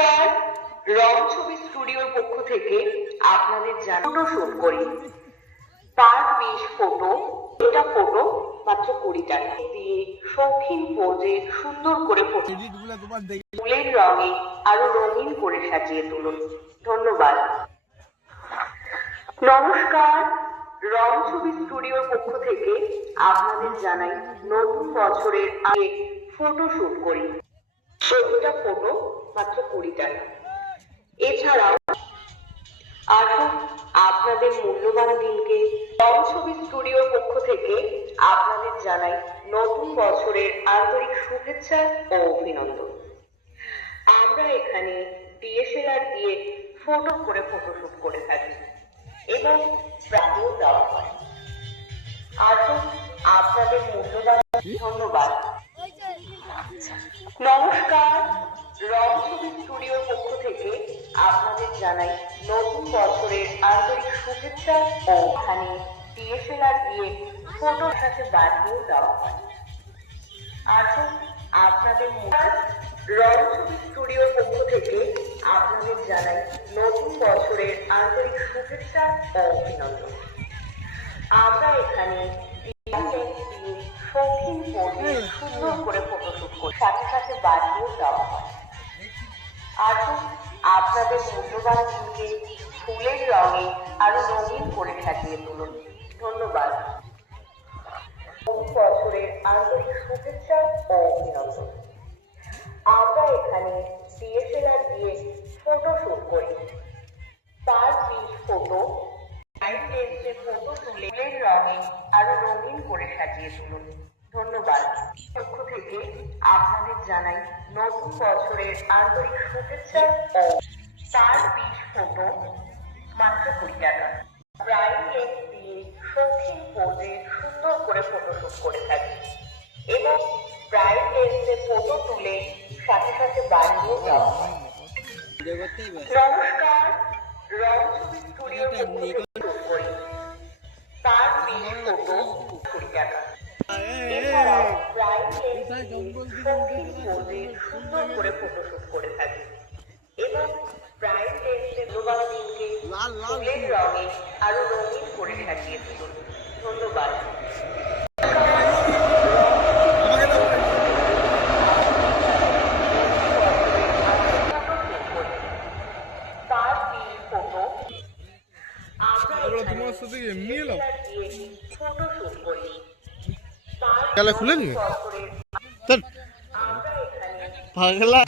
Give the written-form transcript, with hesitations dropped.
নমস্কার, রং ছবি স্টুডিওর পক্ষ থেকে আপনাদের ফটো শুট করি। পার পিস ফটো, এটা ফটো মাত্র 20 টাকা দিয়ে শৌখিন পোজে সুন্দর করে ফটো ফুলের রঙে আরো রঙিন করে সাজিয়ে তুলুন। ধন্যবাদ। নমস্কার, রং ছবি স্টুডিওর পক্ষ থেকে আপনাদের জানাই নতুন বছরের আগে ফটো শুট করি। প্রতিটা ফটো মাত্র 20 টাকা। এছাড়াও আসুন আপনাদের মূল্যবান দিনকে রং ছবি স্টুডিওর পক্ষ থেকে আপনাদের জানাই নতুন বছরের আন্তরিক শুভেচ্ছা ও অভিনন্দন। আমরা এখানে ডিএসএলআর দিয়ে ফটো করে ফটোশুট করে থাকি এবং প্রাণীও দেওয়া হয়। আসুন আপনাদের মূল্যবান ধন্যবাদ। নমস্কার, রং ছবি স্টুডিওর পক্ষ থেকে আপনাদের জানাই নতুন বছরের আন্তরিক শুভেচ্ছা ও এখানে ডিএসএলআর দিয়ে ফটোর সাথে বাড়িয়েও দেওয়া হয়। আসুন আপনাদের রং ছবি স্টুডিওর পক্ষ থেকে আপনাদের জানাই নতুন বছরের আন্তরিক শুভেচ্ছা ও অভিনন্দন। আমরা এখানে শৌখিন পোজে সুন্দর করে ফটোশুট করি, সাথে সাথে বাড়িয়েও দেওয়া হয়। আসুন আপনাদের মূল্যবান দিনকে ফুলের রঙে আরো রঙিন করে সাজিয়ে তুলুন। ধন্যবাদ। বছরের আন্তরিক শুভেচ্ছা ও অভিনন্দন। আমরা এখানে ডিএসএলআর দিয়ে ফটো শুট করি। পার পিস ফটো ফটো তুলে ফুলের রঙে আরো রঙিন করে সাজিয়ে তুলুন। ধন্যবাদ। পক্ষ থেকে আপনাদের জানাই নতুন বছরের আন্তরিক শুভেচ্ছা ও পার পিস ফটো মাত্র 20 টাকা। প্রাইম লেন্স দিয়ে শৌখিন পোজে সুন্দর করে ফটোশুট করে থাকি এবং প্রাইম লেন্সে ফটো তুলে সাথে সাথে বাড়িয়ে দেওয়া হয়। নমস্কার, রং ছবি স্টুডিওর পক্ষ থেকে শুট করি। পার পিস ফটো 20 টাকা। এছাড়াও প্রাইম লেন্স শৌখিন পোজে সুন্দর করে ফটোশুট করে থাকি এবং প্রাইম লেন্সে মূল্যবান দিনকে ফুলের রঙে আরো রঙিন করে সাজিয়ে তুলুন। ধন্যবাদ। খুলে নিবি পাগলা